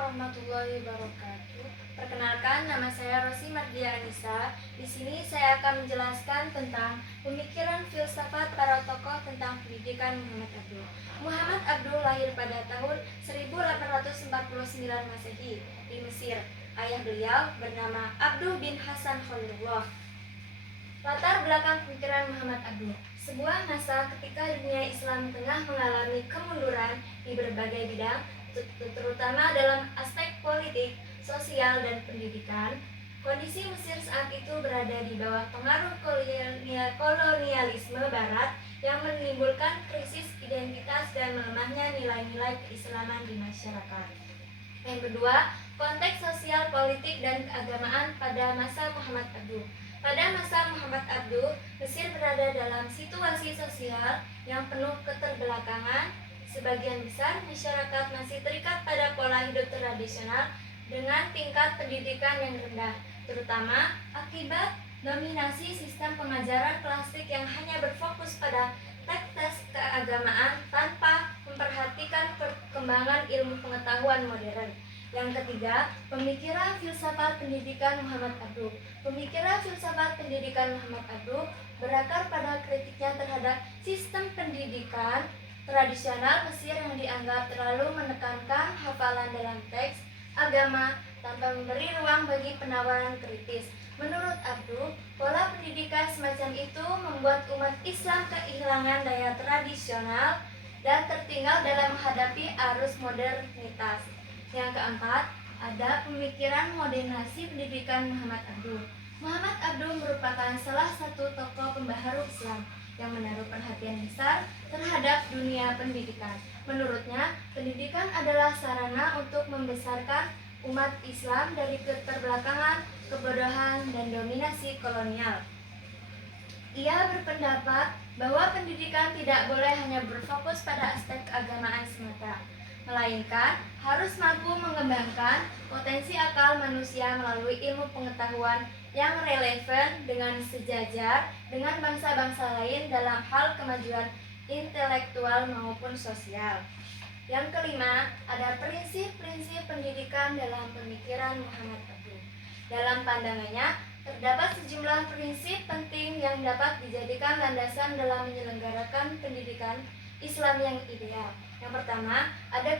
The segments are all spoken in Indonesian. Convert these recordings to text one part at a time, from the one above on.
warahmatullahi wabarakatuh. Perkenalkan, nama saya Rosi Mardia Anissa. Di sini saya akan menjelaskan tentang pemikiran filsafat para tokoh tentang pendidikan Muhammad Abduh. Muhammad Abduh lahir pada tahun 1849 Masehi di Mesir. Ayah beliau bernama Abduh bin Hasan Khalilullah. Latar belakang pemikiran Muhammad Abduh. Sebuah masa ketika dunia Islam tengah mengalami kemunduran di berbagai bidang, terutama dalam aspek politik, sosial, dan pendidikan. Kondisi Mesir saat itu berada di bawah pengaruh kolonialisme Barat yang menimbulkan krisis identitas dan melemahnya nilai-nilai keislaman di masyarakat. Yang kedua, konteks sosial, politik, dan keagamaan pada masa Muhammad Abduh. Pada masa Muhammad Abduh, Mesir berada dalam situasi sosial yang penuh keterbelakangan. Sebagian besar masyarakat masih terikat pada pola hidup tradisional dengan tingkat pendidikan yang rendah, terutama akibat dominasi sistem pengajaran klasik yang hanya berfokus pada teks keagamaan tanpa memperhatikan perkembangan ilmu pengetahuan modern. Yang ketiga, pemikiran filsafat pendidikan Muhammad Abduh. Pemikiran filsafat pendidikan Muhammad Abduh berakar pada kritiknya terhadap sistem pendidikan tradisional Mesir yang dianggap terlalu menekankan hafalan dalam teks agama tanpa memberi ruang bagi penawaran kritis. Menurut Abduh, pola pendidikan semacam itu membuat umat Islam kehilangan daya tradisional dan tertinggal dalam menghadapi arus modernitas. Yang keempat, ada pemikiran modernasi pendidikan Muhammad Abduh. Muhammad Abduh merupakan salah satu tokoh pembaharu Islam yang menaruh perhatian besar terhadap dunia pendidikan. Menurutnya, pendidikan adalah sarana untuk membesarkan umat Islam dari keterbelakangan, kebodohan, dan dominasi kolonial. Ia berpendapat bahwa pendidikan tidak boleh hanya berfokus pada aspek keagamaan semata, melainkan harus mampu mengembangkan potensi akal manusia melalui ilmu pengetahuan yang relevan dengan sejajar dengan bangsa-bangsa lain dalam hal kemajuan intelektual maupun sosial. Yang kelima, ada prinsip-prinsip pendidikan dalam pemikiran Muhammad Abduh. Dalam pandangannya, terdapat sejumlah prinsip penting yang dapat dijadikan landasan dalam menyelenggarakan pendidikan Islam yang ideal. Yang pertama, ada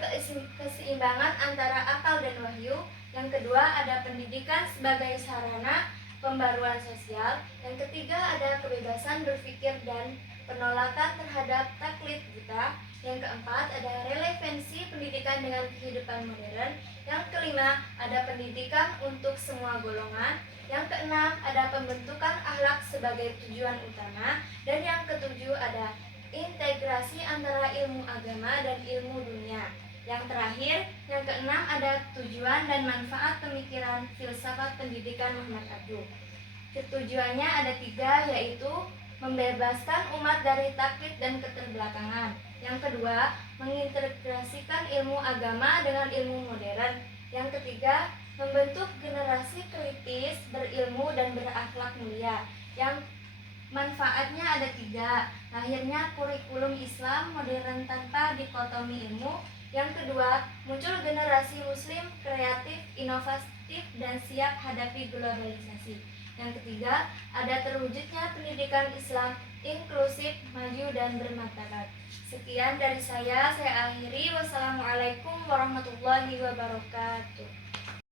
keseimbangan antara akal dan wahyu. Yang kedua, ada pendidikan sebagai sarana pembaruan sosial. Yang ketiga, ada kebebasan berpikir dan penolakan terhadap taklid buta. Yang keempat, ada relevansi pendidikan dengan kehidupan modern. Yang kelima, ada pendidikan untuk semua golongan. Yang keenam, ada pembentukan akhlak sebagai tujuan utama. Dan yang ketujuh, ada integrasi antara ilmu agama dan ilmu dunia. Yang terakhir, yang keenam, ada tujuan dan manfaat pemikiran filsafat pendidikan Muhammad Abduh. Tujuannya ada tiga, yaitu membebaskan umat dari taklid dan keterbelakangan. Yang kedua, mengintegrasikan ilmu agama dengan ilmu modern. Yang ketiga, membentuk generasi kritis, berilmu, dan berakhlak mulia. Yang manfaatnya ada tiga, lahirnya kurikulum Islam modern tanpa dikotomi ilmu. Yang kedua, muncul generasi muslim kreatif, inovatif, dan siap hadapi globalisasi. Yang ketiga, ada terwujudnya pendidikan Islam inklusif, maju, dan bermartabat. Sekian dari saya akhiri. Wassalamualaikum warahmatullahi wabarakatuh.